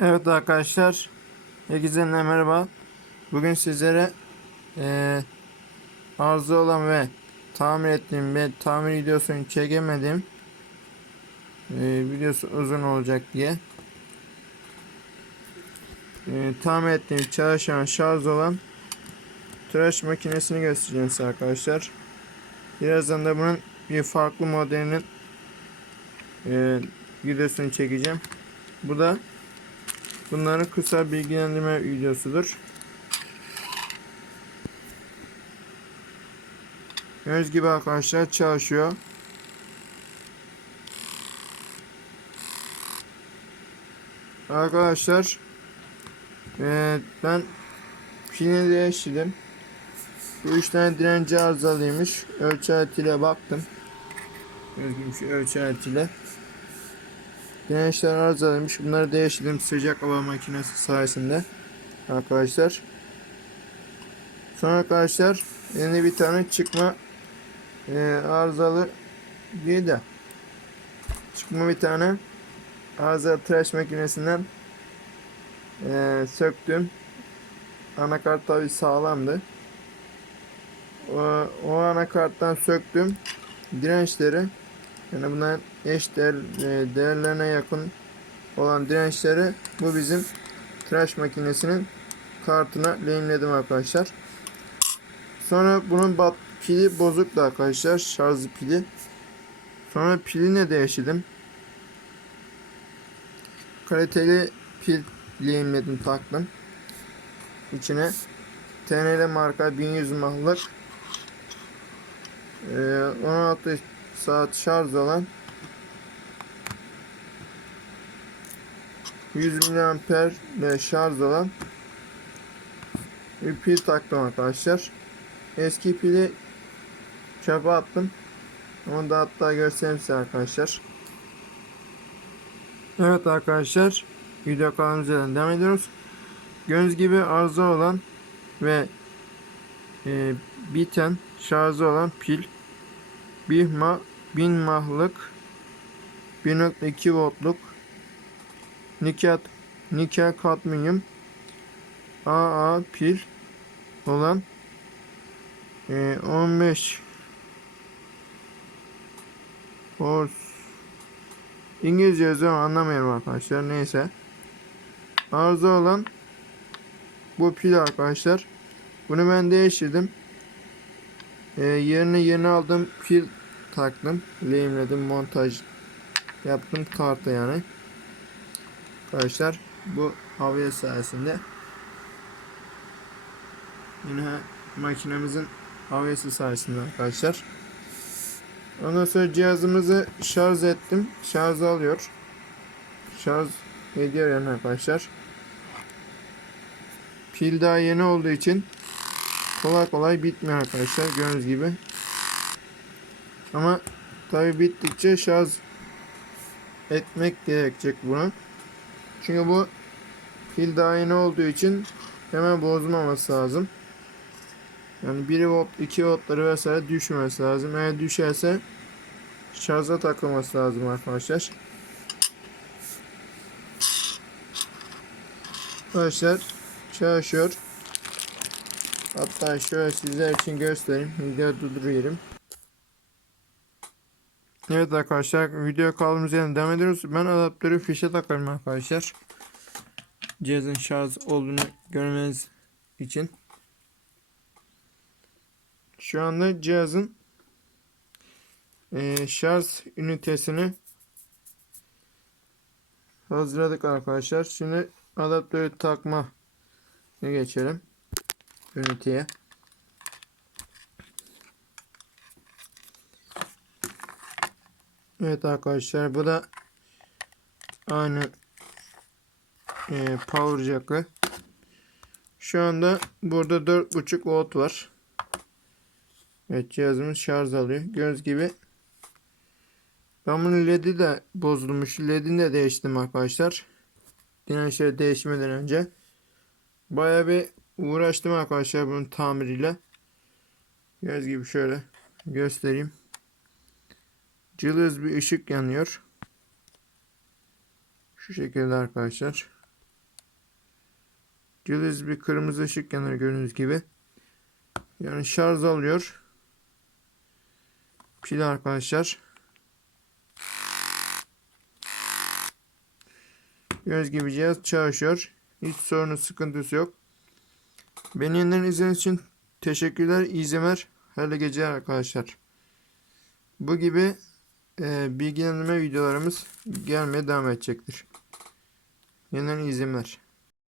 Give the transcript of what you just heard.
Evet arkadaşlar, herkese merhaba. Bugün sizlere eee arıza olan ve tamir ettiğim ve tamir videosunu çekemedim. Eee, videosu uzun olacak diye. Eee, tamir ettiğim çalışan şarj olan tıraş makinesini göstereceğim size arkadaşlar. Birazdan da bunun bir farklı modelinin eee, videosunu çekeceğim. Bu da Bunların kısa bilgilendirme videosudur. Gördüğünüz gibi arkadaşlar çalışıyor. Arkadaşlar eee, ben pilini değiştirdim. Bu üç tane direnci arızalıymış. Ölçü aletiyle baktım. Gördüğünüz gibi ölçü aletiyle. Dirençler arızalıymış. Bunları değiştirdim sıcak hava makinesi sayesinde. Arkadaşlar. Sonra arkadaşlar yeni bir tane çıkma e, arızalı değil de çıkma bir tane arızalı tıraş makinesinden e, söktüm. Anakart tabi sağlamdı. O, o anakarttan söktüm. Dirençleri yani bunların eş değer, e, değerlerine yakın olan dirençleri bu bizim tıraş makinesinin kartına lehimledim arkadaşlar. Sonra bunun bat pili bozuktu arkadaşlar. Şarj pili. Sonra pilini değiştirdim. Kaliteli pil lehimledim taktım. İçine TNL marka 1100 mahlık ee, 16 saat şarj olan 100 miliamper ile şarj olan bir pil taktım arkadaşlar. Eski pili çöpe attım. Onu da hatta göstereyim size arkadaşlar. Evet arkadaşlar video kanalımıza devam ediyoruz. Göz gibi arıza olan ve e, biten şarjı olan pil bir ma 1000 mahlık 1.2 voltluk nikel nikel kadmiyum AA pil olan e, 15 volt İngilizce yazıyor ama anlamıyorum arkadaşlar neyse. Arıza olan bu pil arkadaşlar. Bunu ben değiştirdim. E, yerine yeni aldığım pil taktım. Lehimledim. Montaj yaptım karta yani. Arkadaşlar bu havaya sayesinde yine makinemizin havayası sayesinde arkadaşlar. Ondan sonra cihazımızı şarj ettim. Şarj alıyor. Şarj ediyor yani arkadaşlar. Pil daha yeni olduğu için kolay kolay bitmiyor arkadaşlar. Gördüğünüz gibi. Ama tabi bittikçe şarj etmek gerekecek bunu. Çünkü bu pil daha yeni olduğu için hemen bozulmaması lazım. Yani 1 volt 2 voltları vesaire düşmemesi lazım. Eğer düşerse şarja takılması lazım arkadaşlar. Arkadaşlar çalışıyor. Hatta şöyle sizler için göstereyim. Video durduruyorum. Evet arkadaşlar video kaldığımız yerden devam ediyoruz. Ben adaptörü fişe takarım arkadaşlar. Cihazın şarj olduğunu görmeniz için. Şu anda cihazın e, şarj ünitesini hazırladık arkadaşlar. Şimdi adaptörü takma geçelim. Üniteye. Evet arkadaşlar bu da aynı e, power jack'ı. Şu anda burada 4.5 volt var. Evet cihazımız şarj alıyor. Göz gibi. Ben bunun led'i de bozulmuş. Led'ini de değiştirdim arkadaşlar. Dirençleri değişmeden önce. Baya bir uğraştım arkadaşlar bunun tamiriyle. Göz gibi şöyle göstereyim. Cılız bir ışık yanıyor. Şu şekilde arkadaşlar. Cılız bir kırmızı ışık yanıyor gördüğünüz gibi. Yani şarj alıyor. Pil arkadaşlar. Göz gibi cihaz çalışıyor. Hiç sorunu sıkıntısı yok. Beni yeniden izlediğiniz için teşekkürler. İyi izlemeler. Hayırlı geceler arkadaşlar. Bu gibi e, bilgilendirme videolarımız gelmeye devam edecektir. Yeniden izlemeler.